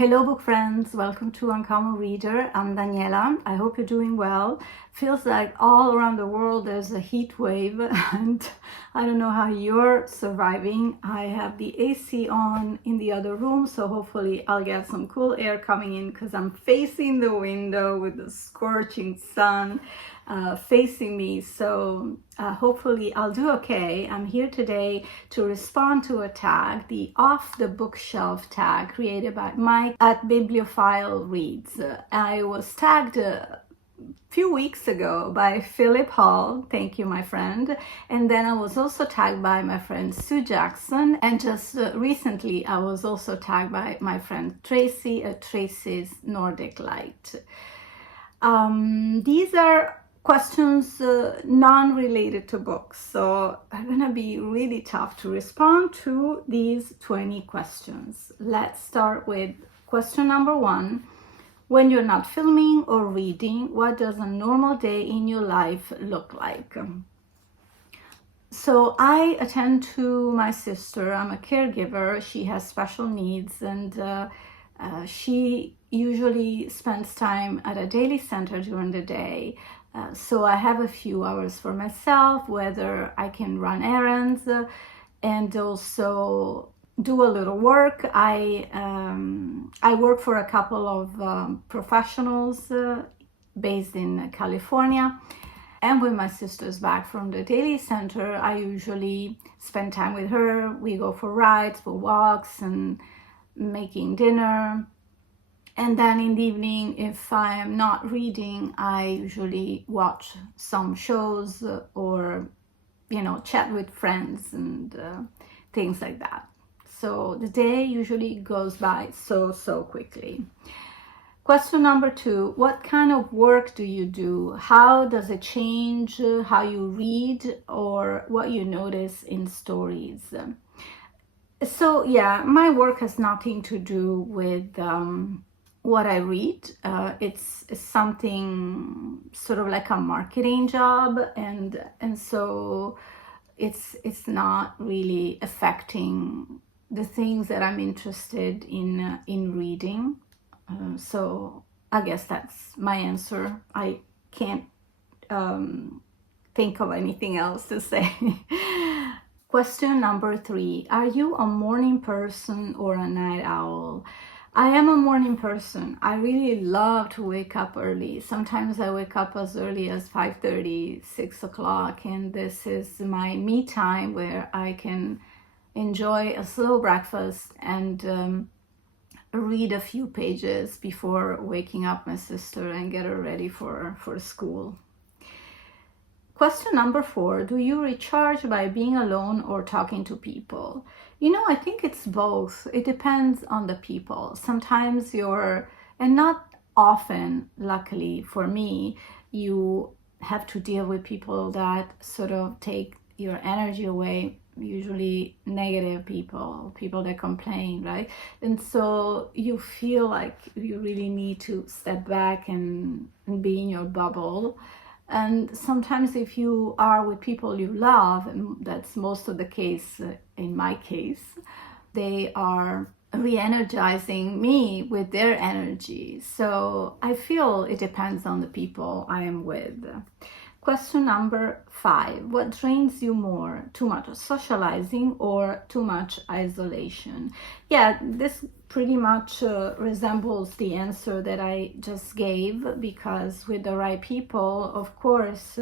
Hello book friends, welcome to Uncommon Reader. I'm Daniela. I hope you're doing well. Feels like all around the world there's a heat wave and I don't know how you're surviving. I have the AC on in the other room, so hopefully I'll get some cool air coming in because I'm facing the window with the scorching sun facing me. So hopefully I'll do okay. I'm here today to respond to a tag, the Off the Bookshelf tag created by Mike at Bibliophile Reads. I was tagged a few weeks ago by Philip Hall. Thank you, my friend. And then I was also tagged by my friend Sue Jackson. And just recently, I was also tagged by my friend Tracy at Tracy's Nordic Light. These are questions non-related to books, so I'm gonna be really tough to respond to these 20 questions. Let's start with question number 1. When you're not filming or reading, what does a normal day in your life look like? So I attend to my sister. I'm a caregiver. She has special needs, and she usually spends time at a daily center during the day. So I have a few hours for myself, whether I can run errands and also do a little work. I work for a couple of professionals based in California. And when my sister's back from the daily center, I usually spend time with her. We go for rides, for walks, and making dinner. And then in the evening, if I am not reading, I usually watch some shows or, chat with friends and things like that. So the day usually goes by so quickly. Question number 2, what kind of work do you do? How does it change how you read or what you notice in stories? So yeah, my work has nothing to do with what I read. It's something sort of like a marketing job, and so it's not really affecting the things that I'm interested in reading. So I guess that's my answer. I can't think of anything else to say. Question number 3, are you a morning person or a night owl? I am a morning person. I really love to wake up early. Sometimes I wake up as early as 5:30, 6 o'clock, and this is my me time where I can enjoy a slow breakfast and read a few pages before waking up my sister and get her ready for school. Question number 4, do you recharge by being alone or talking to people? I think it's both. It depends on the people. Sometimes and not often, luckily for me, you have to deal with people that sort of take your energy away, usually negative people that complain, right? And so you feel like you really need to step back and be in your bubble. And sometimes if you are with people you love, and that's most of the case in my case, they are re-energizing me with their energy. So I feel it depends on the people I am with. Question number 5, what drains you more? Too much socializing or too much isolation? Yeah, this pretty much resembles the answer that I just gave, because with the right people, of course,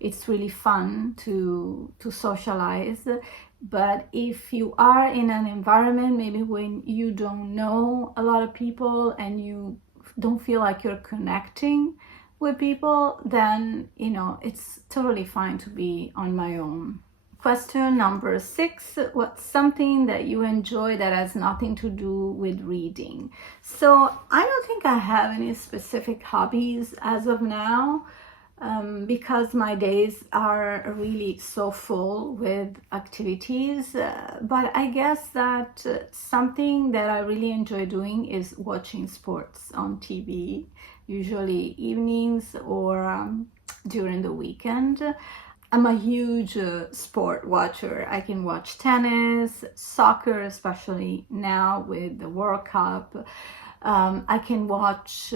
it's really fun to socialize. But if you are in an environment, maybe when you don't know a lot of people and you don't feel like you're connecting with people, then it's totally fine to be on my own. Question number 6, what's something that you enjoy that has nothing to do with reading? So I don't think I have any specific hobbies as of now, because my days are really so full with activities. But I guess that something that I really enjoy doing is watching sports on TV, usually evenings or during the weekend. I'm a huge sport watcher. I can watch tennis, soccer, especially now with the World Cup, I can watch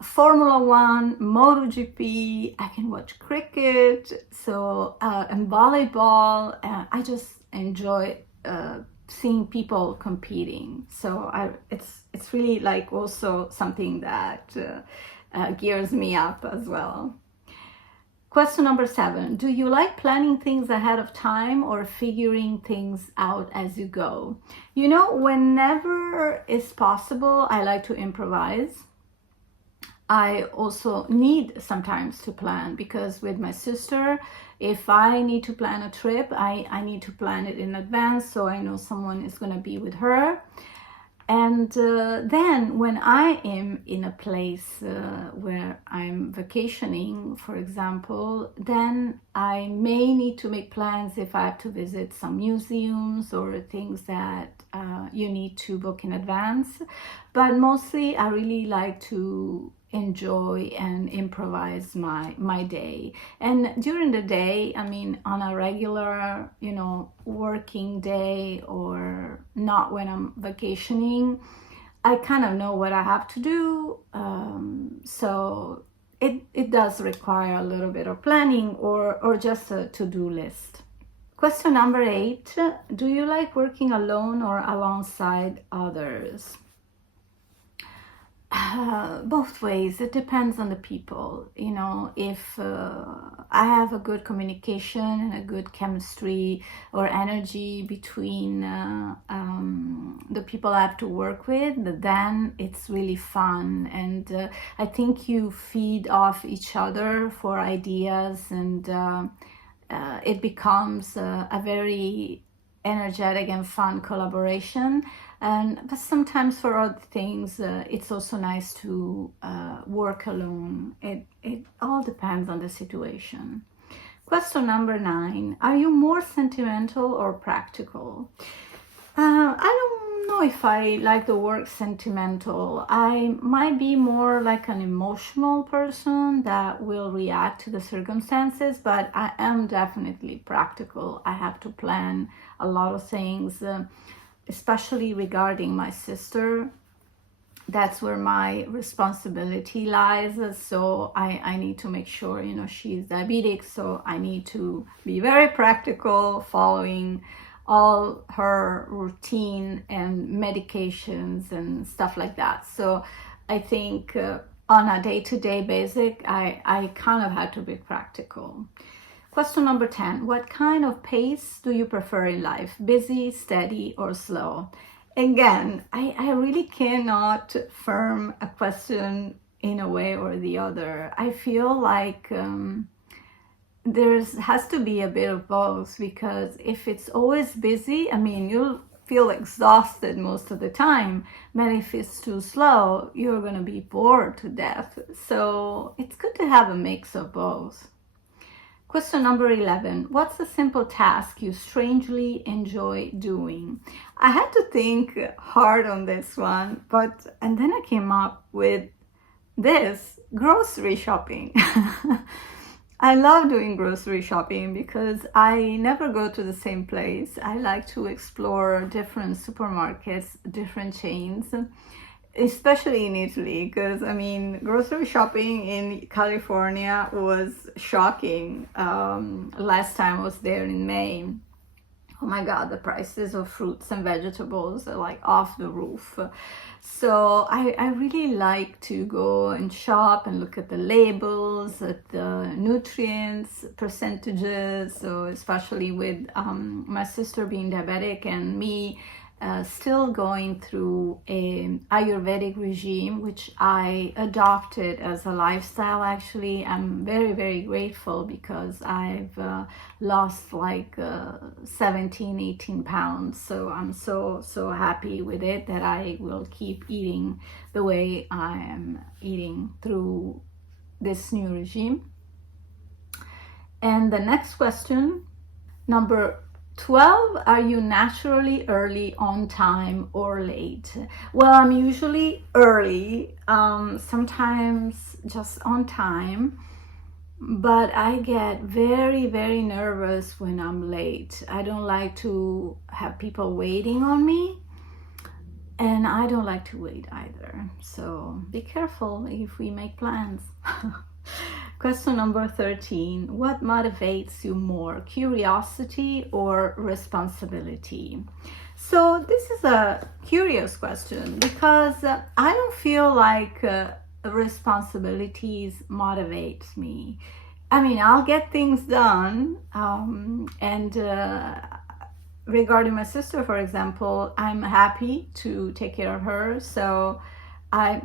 Formula One, MotoGP, I can watch cricket, and volleyball. I just enjoy seeing people competing. So it's really like also something that gears me up as well. Question number 7. Do you like planning things ahead of time or figuring things out as you go? Whenever is possible, I like to improvise. I also need sometimes to plan, because with my sister, if I need to plan a trip, I need to plan it in advance so I know someone is going to be with her. And then when I am in a place where I'm vacationing, for example, then I may need to make plans if I have to visit some museums or things that you need to book in advance. But mostly I really like to enjoy and improvise my day. And during the day, on a regular working day, or not when I'm vacationing, I kind of know what I have to do, so it does require a little bit of planning or just a to-do list. Question number 8. Do you like working alone or alongside others? Both ways. It depends on the people. If I have a good communication and a good chemistry or energy between the people I have to work with, then it's really fun. And I think you feed off each other for ideas, and it becomes a very energetic and fun collaboration. But sometimes for other things, it's also nice to work alone. It all depends on the situation. Question number 9. Are you more sentimental or practical? I don't know if I like the word sentimental. I might be more like an emotional person that will react to the circumstances, but I am definitely practical. I have to plan a lot of things, especially regarding my sister. That's where my responsibility lies. So I need to make sure, she's diabetic, so I need to be very practical, following all her routine and medications and stuff like that. So I think on a day-to-day basis, I kind of had to be practical. Question number 10. What kind of pace do you prefer in life? Busy, steady, or slow? Again, I really cannot firm a question in a way or the other. I feel like there has to be a bit of both, because if it's always busy, you'll feel exhausted most of the time. But if it's too slow, you're going to be bored to death. So it's good to have a mix of both. Question number 11. What's a simple task you strangely enjoy doing? I had to think hard on this one, and then I came up with this: grocery shopping. I love doing grocery shopping because I never go to the same place. I like to explore different supermarkets, different chains, especially in Italy, because grocery shopping in California was shocking. Last time I was there in May. Oh my God, the prices of fruits and vegetables are like off the roof. So I really like to go and shop and look at the labels, at the nutrients, percentages. So especially with my sister being diabetic and me still going through an Ayurvedic regime, which I adopted as a lifestyle. Actually, I'm very, very grateful, because I've lost like 17, 18 pounds. So I'm so happy with it that I will keep eating the way I am eating through this new regime. And the next question, number 12, are you naturally early, on time, or late? Well, I'm usually early, sometimes just on time, but I get very, very nervous when I'm late. I don't like to have people waiting on me. And I don't like to wait either. So be careful if we make plans. Question number 13. What motivates you more, curiosity or responsibility? So this is a curious question because I don't feel like responsibilities motivates me. I mean, I'll get things done, and regarding my sister, for example, I'm happy to take care of her. So I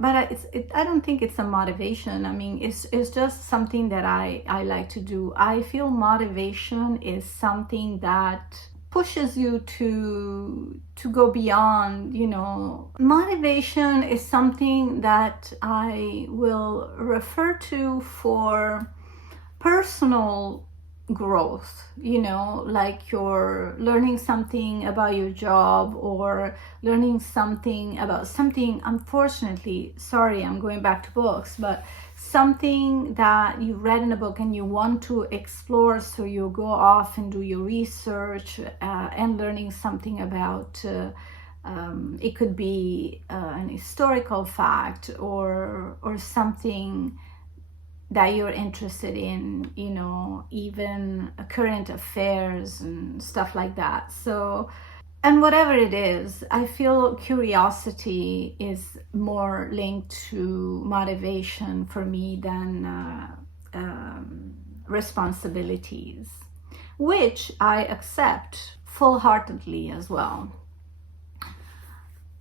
don't think it's a motivation. I mean, it's just something that I like to do. I feel motivation is something that pushes you to go beyond, you know. Motivation is something that I will refer to for personal growth, you know, like you're learning something about your job or learning something about something. Unfortunately, sorry, I'm going back to books, but something that you read in a book and you want to explore, so you go off and do your research and learning something about it could be an historical fact or something that you're interested in, you know, even current affairs and stuff like that. So, and whatever it is, I feel curiosity is more linked to motivation for me than responsibilities, which I accept full-heartedly as well.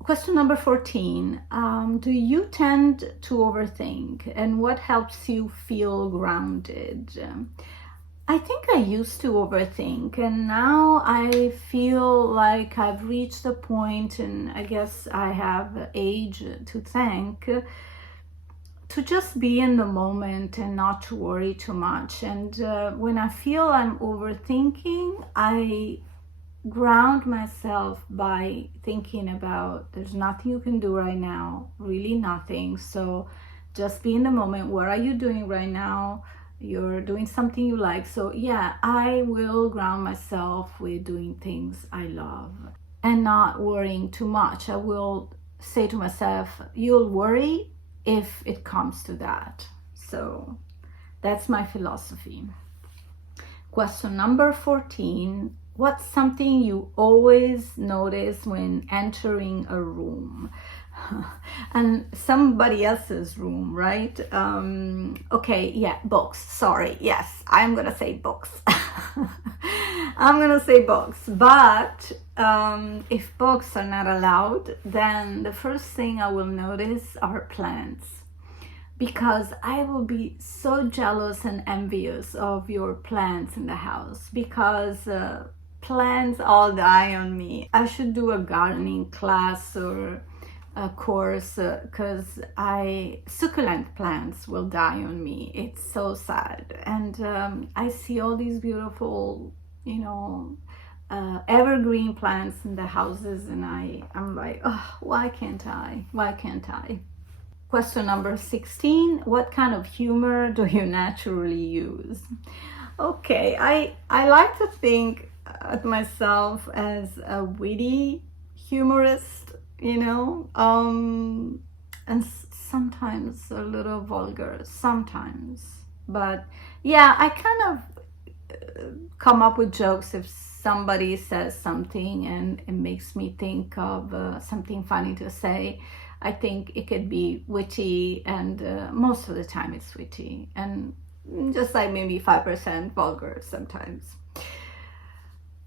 Question number 14. Do you tend to overthink, and what helps you feel grounded? I think I used to overthink, and now I feel like I've reached a point, and I guess I have age to thank, to just be in the moment and not to worry too much. And when I feel I'm overthinking, I ground myself by thinking about there's nothing you can do right now, really nothing. So just be in the moment. What are you doing right now? You're doing something you like. So yeah, I will ground myself with doing things I love and not worrying too much. I will say to myself, you'll worry if it comes to that. So that's my philosophy. Question number 14. What's something you always notice when entering a room? And somebody else's room, right? Okay, yeah, books. Sorry, yes, I'm gonna say books. I'm gonna say books, but if books are not allowed, then the first thing I will notice are plants. Because I will be so jealous and envious of your plants in the house, because plants all die on me. I should do a gardening class or a course because succulent plants will die on me. It's so sad. And I see all these beautiful, you know, evergreen plants in the houses, and I'm like, oh, why can't I? Why can't I? Question number 16. What kind of humor do you naturally use? Okay, I like to think at myself as a witty humorist, you know, and sometimes a little vulgar, sometimes. But yeah, I kind of come up with jokes if somebody says something and it makes me think of something funny to say. I think it could be witty, and most of the time it's witty, and just like maybe 5% vulgar sometimes.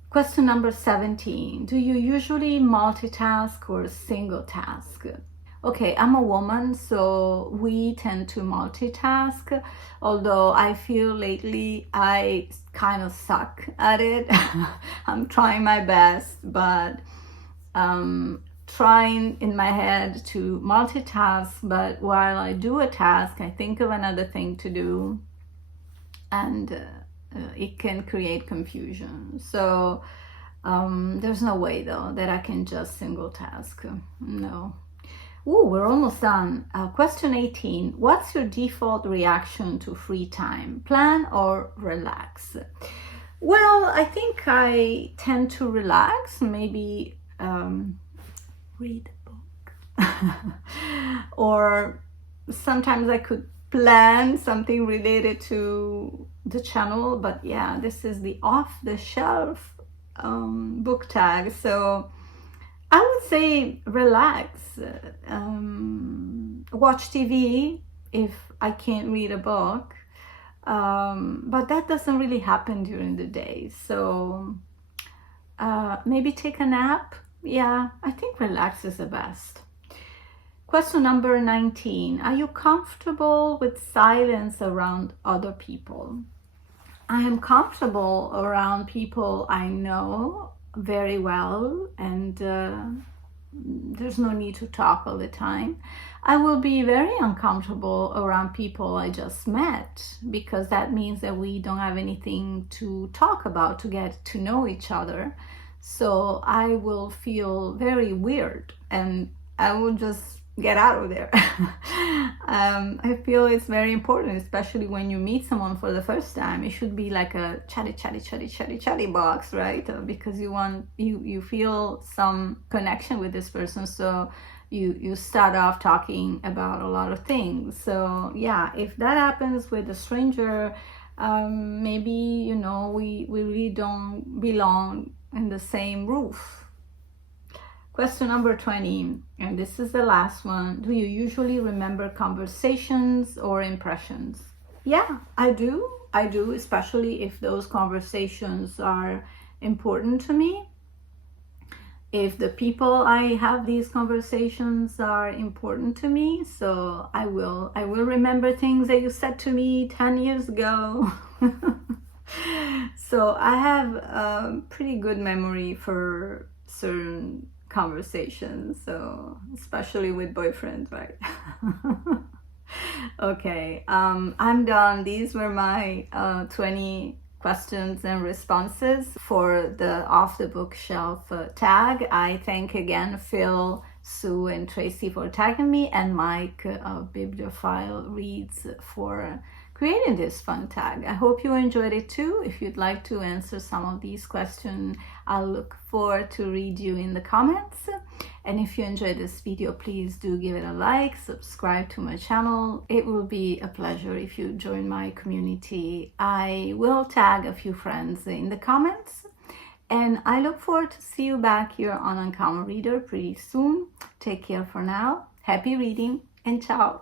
Question number 17. Do you usually multitask or single task? Okay, I'm a woman, so we tend to multitask, although I feel lately I kind of suck at it. I'm trying my best, but trying in my head to multitask, but while I do a task, I think of another thing to do, and it can create confusion. So there's no way though that I can just single task. No. Ooh, we're almost done. Question 18. What's your default reaction to free time? Plan or relax? Well, I think I tend to relax, maybe read a book. Or sometimes I could plan something related to the channel, but yeah, this is the off-the-shelf book tag. So I would say relax, watch TV if I can't read a book, but that doesn't really happen during the day. So maybe take a nap. Yeah, I think relax is the best. Question number 19. Are you comfortable with silence around other people? I am comfortable around people I know very well, and there's no need to talk all the time. I will be very uncomfortable around people I just met, because that means that we don't have anything to talk about to get to know each other. So I will feel very weird and I will just get out of there. I feel it's very important, especially when you meet someone for the first time. It should be like a chatty box, right? Because you feel some connection with this person, so you start off talking about a lot of things. So yeah, if that happens with a stranger, maybe we really don't belong in the same roof. Question number 20, and this is the last one. Do you usually remember conversations or impressions? Yeah, I do. I do, especially if those conversations are important to me. If the people I have these conversations are important to me, so I will remember things that you said to me 10 years ago. So I have a pretty good memory for certain conversations, so especially with boyfriends, right? Okay, I'm done. These were my 20 questions and responses for the Off the Bookshelf tag. I thank again Phil, Sue, and Tracy for tagging me, and Mike of Bibliophile Reads for creating this fun tag. I hope you enjoyed it too. If you'd like to answer some of these questions, I'll look forward to read you in the comments. And if you enjoyed this video, please do give it a like, subscribe to my channel. It will be a pleasure if you join my community. I will tag a few friends in the comments. And I look forward to see you back here on Uncommon Reader pretty soon. Take care for now. Happy reading and ciao.